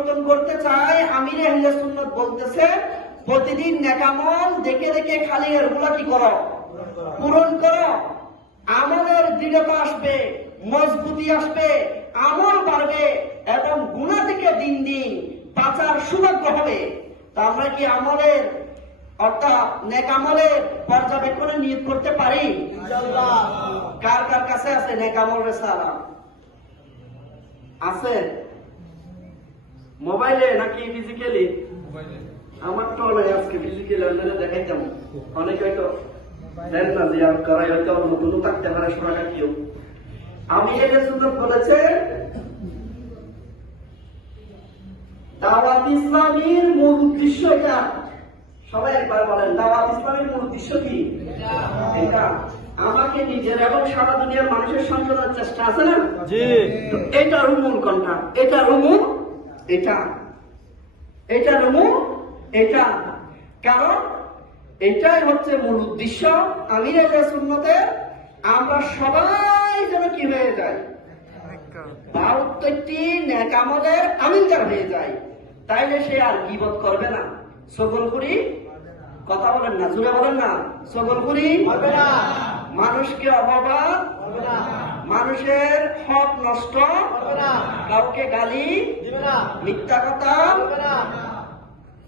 পরিবর্তন করতে চায়, আমিরে আহলে সুন্নাত বলতেছে প্রতিদিন নেকামল দেখে দেখে খালি এরগুলা কি করো, পূরণ করো। আমলের দৃঢ়তা আসবে, মজবুতি আসবে, আমল বাড়বে এবং গুনাহ থেকে দিন দিন বাঁচার সৌভাগ্য হবে। তা আমরা কি আমলের অর্থাৎ নেক আমলের পর্যবেক্ষণে নিয়োগ করতে পারি? ইনশাআল্লাহ। কার কার কাছে আছে নেক আমল রেসালা? আছে মোবাইলে নাকি ফিজিক্যালি? আমার তো নাই, আজকে ফিজিক্যালি আপনাদের দেখাইতাম। অনেকে হয়তো দেন না যে আর করাই হয়তো নতুন থাকতে পারে সোনাটা কেউ। আমি এটা সুন্দর বলেছে দাওয়াত ইসলামীর মূল উদ্দেশ্য এটা। সবাই একবার বলেন দাওয়াত ইসলামের মূল উদ্দেশ্য কি? এটা আমাকে নিজের এবং সারা দুনিয়ার মানুষের সংশোধনের চেষ্টা আছে না? জি। এটার মূল কোনটা? এটার মূল এটা, এটার মূল এটা। কারণ এটাই হচ্ছে মূল উদ্দেশ্য আমিরে আহলে সুন্নাতের। আমরা সবাই যেন কি হয়ে যায়, প্রত্যেকটি নেক আমলের আমিনদার হয়ে যায়। তাইলে সে আর গীবত করবে না, চগলখুরি, কথা বলেন না, জুড়ে বলেন না, চগলখুরি করবে না, মানুষকে অপবাদ করবে না, মানুষের হক নষ্ট করবে না, কাউকে গালি দিবে না, মিথ্যা কথা বলবে না।